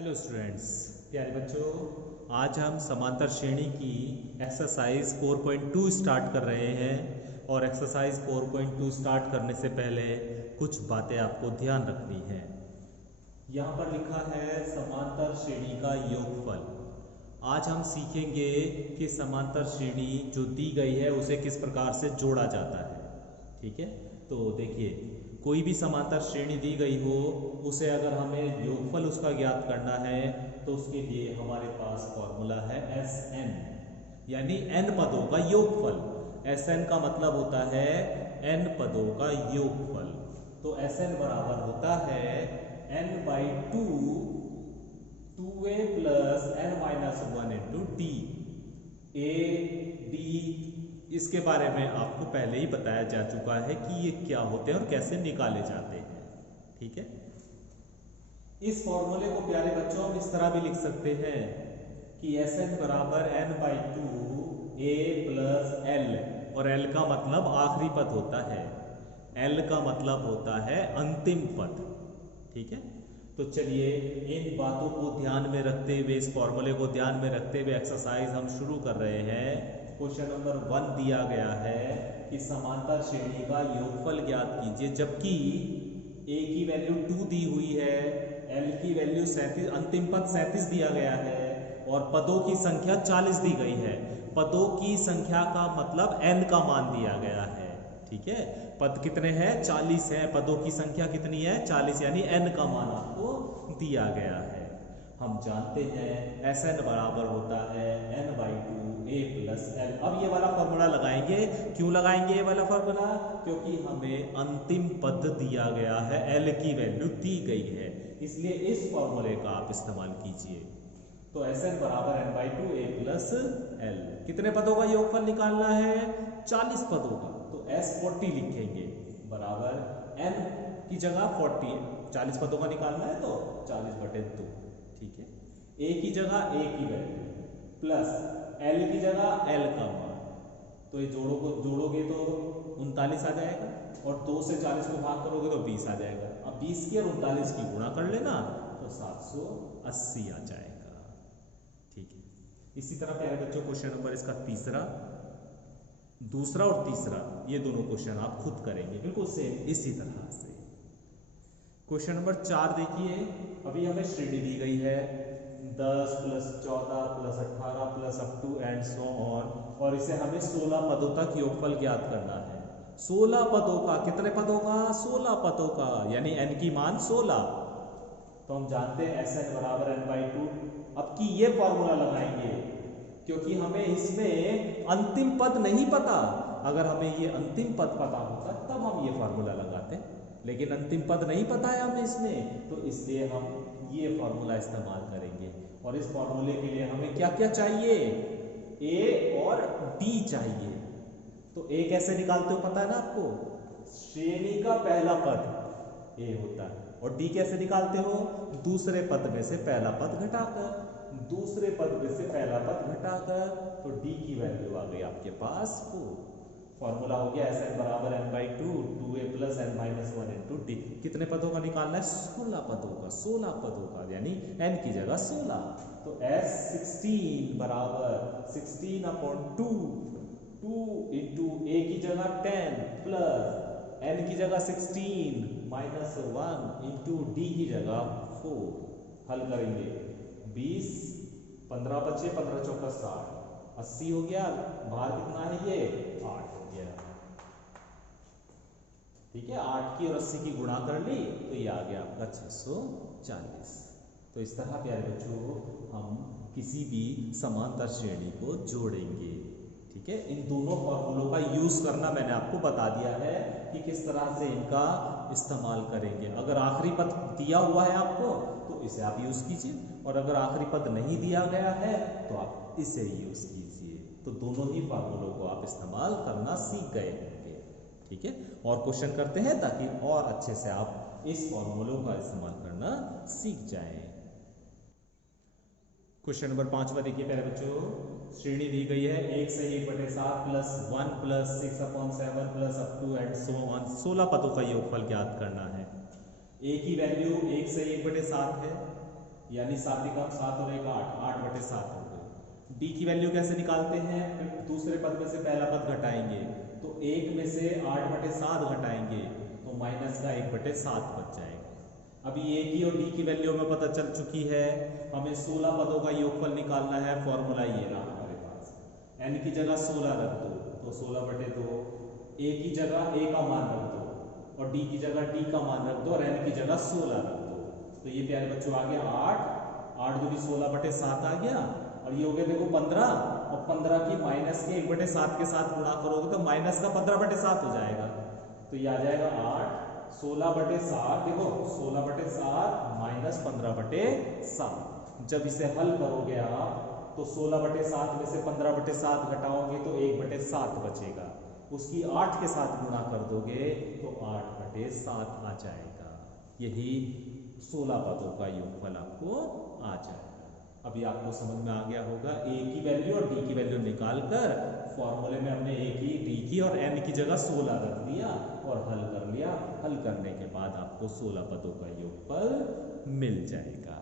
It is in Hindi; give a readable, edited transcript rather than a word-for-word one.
हेलो स्टूडेंट्स, प्यारे बच्चों, आज हम समांतर श्रेणी की एक्सरसाइज 4.2 स्टार्ट कर रहे हैं। और एक्सरसाइज 4.2 स्टार्ट करने से पहले कुछ बातें आपको ध्यान रखनी है। यहाँ पर लिखा है समांतर श्रेणी का योगफल। आज हम सीखेंगे कि समांतर श्रेणी जो दी गई है उसे किस प्रकार से जोड़ा जाता है। ठीक है, तो देखिए, कोई भी समांतर श्रेणी दी गई हो उसे अगर हमें योगफल उसका ज्ञात करना है तो उसके लिए हमारे पास फॉर्मूला है Sn, यानी n पदों का योगफल। Sn का मतलब होता है n पदों का योगफल। तो Sn बराबर होता है n/2 2a plus n minus 1 into D. A D इसके बारे में आपको पहले ही बताया जा चुका है कि ये क्या होते हैं और कैसे निकाले जाते हैं। ठीक है, इस फॉर्मूले को प्यारे बच्चों हम इस तरह भी लिख सकते हैं कि Sn बराबर n/2 a प्लस l, और l का मतलब आखिरी पद होता है, l का मतलब होता है अंतिम पद। ठीक है, तो चलिए इन बातों को ध्यान में रखते हुए, इस फॉर्मूले को ध्यान में रखते हुए एक्सरसाइज हम शुरू कर रहे हैं। क्वेश्चन नंबर 1 दिया गया है कि समांतर श्रेणी का योगफल ज्ञात कीजिए, जबकि a की वैल्यू 2 दी हुई है, l की वैल्यू 37, अंतिम पद 37 दिया गया है और पदों की संख्या 40 दी गई है। पदों की संख्या का मतलब n का मान दिया गया है। ठीक है, पद कितने हैं? 40 है। पदों की संख्या कितनी है? 40, यानी n का मान आपको दिया गया है। हम जानते हैं Sn बराबर होता है n/2 a प्लस l। अब ये वाला फॉर्मूला लगाएंगे। क्यों लगाएंगे ये वाला फॉर्मूला? क्योंकि हमें अंतिम पद दिया गया है, l की वैल्यू दी गई है, इसलिए इस फॉर्मूले का आप इस्तेमाल कीजिए। तो Sn बराबर n/2 a प्लस l। कितने पदों का योगफल निकालना है? 40 पदों का। तो S40 लिखेंगे बराबर n की जगह 40, 40 पदों का निकालना है तो 40/2। ठीक है, a की जगह a की वैल्यू प्लस l की जगह l का मान। तो ये जोड़ोगे तो 39 आ जाएगा, और 2 से 40 को भाग करोगे तो 20 आ जाएगा। अब 20 की और 39 की गुणा कर लेना तो 780 आ जाएगा। ठीक है, इसी तरह प्यारे बच्चों क्वेश्चन नंबर इसका तीसरा, दूसरा और तीसरा, ये दोनों क्वेश्चन आप खुद करेंगे बिल्कुल सेम इसी तरह से। क्वेश्चन नंबर 4 देखिए, अभी हमें श्रेणी दी गई है 10 plus 14 plus 18 plus up to and so on, और इसे हमें 16 पदों तक योगफल ज्ञात करना है। 16 पदों का, कितने पदों का? 16 पदों का, यानी n की मान 16। तो हम जानते हैं Sn बराबर n/2। अब की ये फॉर्मूला लगाएंगे क्योंकि हमें इसमें अंतिम पद नहीं पता। अगर हमें ये अंतिम पद पता होता तब हम ये फॉर्मूला लगाते, लेकिन अंतिम पद नहीं पता है हमें इसमें, तो इसलिए हम ये फॉर्मूला इस्तेमाल करेंगे। और इस फॉर्मूले के लिए हमें क्या क्या चाहिए? a और d चाहिए। तो a कैसे निकालते हो पता है ना आपको? श्रेणी का पहला पद a होता है, और d कैसे निकालते हो? दूसरे पद में से पहला पद घटाकर, दूसरे पद में से पहला पद घटाकर। तो d की वैल्यू आ गई आपके पास 4। फॉर्मूला हो गया Sn बराबर n/2 2a plus n minus 1 into D. कितने पदों का निकालना है? 16 पदों का, 16 पदों का, यानी n की जगह 16। तो S16 बराबर 16/2, 2 इंटू a की जगह 10 प्लस n की जगह 16 माइनस 1 इंटू डी की जगह 4। हल करेंगे 20, 15 बचे, 15 चौका 60, 80 हो गया। बाहर कितना है? ये 8 हो गया। ठीक है, 8 की और 80 की गुणा कर ली तो ये आ गया आपका 640। तो इस तरह प्यारे बच्चों हम किसी भी समांतर श्रेणी को जोड़ेंगे। ठीक है, इन दोनों फॉर्मूलों का यूज करना मैंने आपको बता दिया है कि किस तरह से इनका इस्तेमाल करेंगे। अगर आखिरी पद दिया हुआ है आपको तो इसे आप यूज कीजिए, और अगर आखिरी पद नहीं दिया गया है तो आप इसे यूज कीजिए। तो दोनों ही फॉर्मूलों को आप इस्तेमाल करना सीख गए होंगे। ठीक है, और क्वेश्चन करते हैं ताकि और अच्छे से आप इस फॉर्मूलों का इस्तेमाल करना सीख जाएं। क्वेश्चन नंबर 5 देखिए प्यारे बच्चों, श्रेणी दी गई है 1 से 1/7 plus 1 plus 6/7 plus up to and so on. 16 पदों का योगफल ज्ञात करना है। a की वैल्यू 1 से 1/7 है, यानी 7 एकम 7 और 1 8, 8/7 हो गए। डी की वैल्यू कैसे निकालते हैं? दूसरे पद में से पहला पद घटाएंगे, तो 1 में से 8/7 घटाएंगे तो माइनस का 1/7 बच जाएगा। अभी ए की और डी की वैल्यू हमें पता चल चुकी है, हमें 16 पदों का योगफल निकालना है। फॉर्मूला ये रहा हमारे पास, एन की जगह 16 रख दो तो 16/2, ए की जगह ए का मान रख दो और डी की जगह डी का मान रख दो और एन की जगह 16 रख दो। तो ये प्यारे बच्चों आ गया 8 दूनी 16/7 आ गया, और ये हो गया देखो 15, और 15 की माइनस के 1/7 के साथ गुणा करोगे तो माइनस का 15/7 हो जाएगा। तो ये आ जाएगा 8 16/7, देखो 16/7 माइनस 15/7। जब इसे हल करोगे आप तो 16/7 में से 15/7 घटाओगे तो 1/7 बचेगा, उसकी 8 के साथ गुणा कर दोगे तो 8/7 आ जाएगा। यही 16 पदों का योगफल आपको आ जाएगा। अभी आपको समझ में आ गया होगा, ए की वैल्यू और डी की वैल्यू निकालकर फॉर्मूले में हमने ए की, डी की और एन की जगह 16 रख दिया और हल कर लिया। हल करने के बाद आपको 16 पदों का योगफल मिल जाएगा।